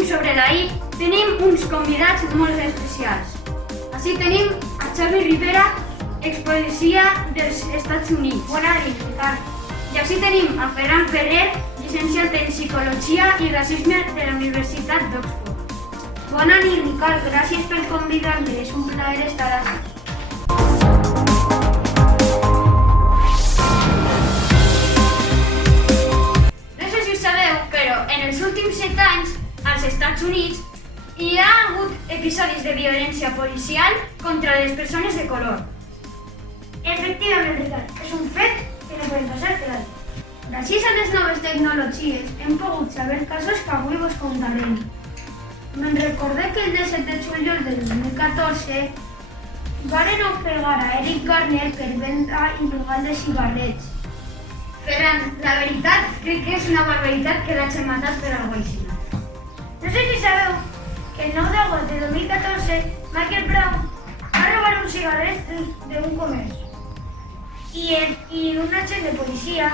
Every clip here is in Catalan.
punt sobre la I, tenim uns convidats molt especials. Així tenim a Xavi Rivera, expolicia dels Estats Units. Bona nit, Ricard. I així tenim a Ferran Ferrer, llicenciat en Psicologia i Racisme de la Universitat d'Oxford. Bona nit, Ricard. Gràcies per convidar-me. És un plaer estar aquí. No sé si ho sabeu, però en els últims 7 anys als Estats Units hi ha hagut episodis de violència policial contra les persones de color. Efectivament, Ricard. És un fet que no podem passar per alt. Gràcies a les noves tecnologies hem pogut saber casos que avui vos contarem. Me'n recordé que el 17 de juliol del 2014 varen ofegar a Eric Garner per venda il·legal de cigarrets. Ferran, la veritat, crec que és una barbaritat que l'hagin matat per alguna cosa. No sé si sabeu que el 9 d'agost de 2014 Michael Brown va robar uns cigarrets d'un comerç i un agent de policia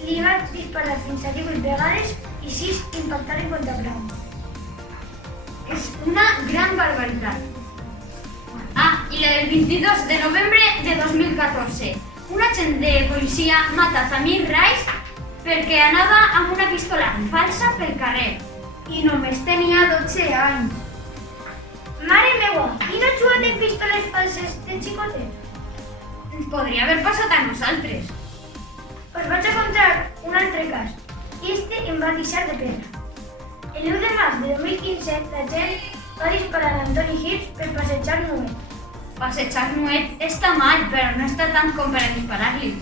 li va disparar fins a 18 vegades i 6 impactaren contra Brown. És una gran barbaritat. I la del 22 de novembre de 2014. Un agent de policia mata Tamir Rice perquè anava amb una pistola falsa pel carrer. I només tenia 12 anys. Mare meua, qui no ha jugat en pistoles falses de xicotet? Ens podria haver passat a nosaltres. Us vaig a contar un altre cas. Este em va deixar de pedra. El 1 de març de 2015, la gent va disparar a Anthony Hirsch per passejar nuet. Passejar nuet està mal, però no està tant com per a disparar-li.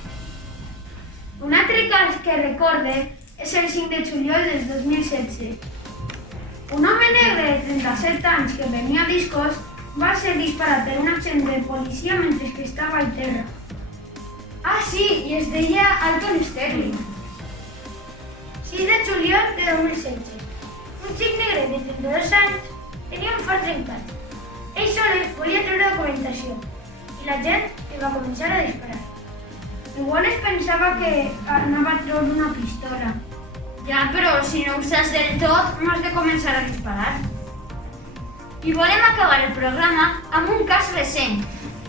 Un altre cas que recorde és el 5 de juliol del 2016. Un home negre de 37 anys que venia a discos va ser disparat per un agent de policia mentre que estava al terra. Sí, i es deia Alton Sterling. 6 de juliol de 2016. Un xic negre de 32 anys tenia un fort trencat. Ell sols volia treure documentació i la gent li va començar a disparar. Igual es pensava que anava a treure una pistola. Ja, però si no ho saps del tot, no has de començar a disparar. I volem acabar el programa amb un cas recent.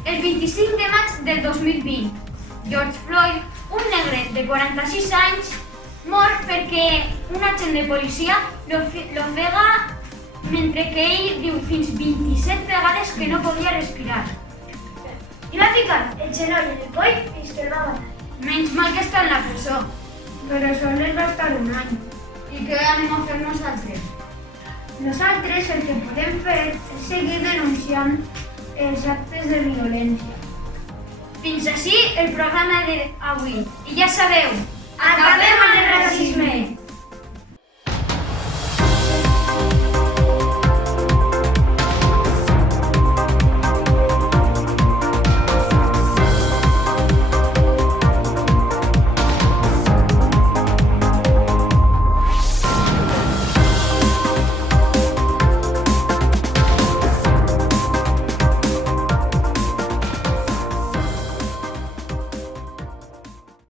El 25 de maig del 2020, George Floyd, un negre de 46 anys, mor perquè un agent de policia l'ofega mentre que ell diu fins 27 vegades que no podia respirar. I va ficar el genoll en el coll fins que el va matar. Menys mal que està en la presó. Però sols va estar un any. I què anem a fer nosaltres? Nosaltres el que podem fer és seguir denunciant els actes de violència. Fins així el programa d'avui. I ja sabeu, acabem amb el racisme!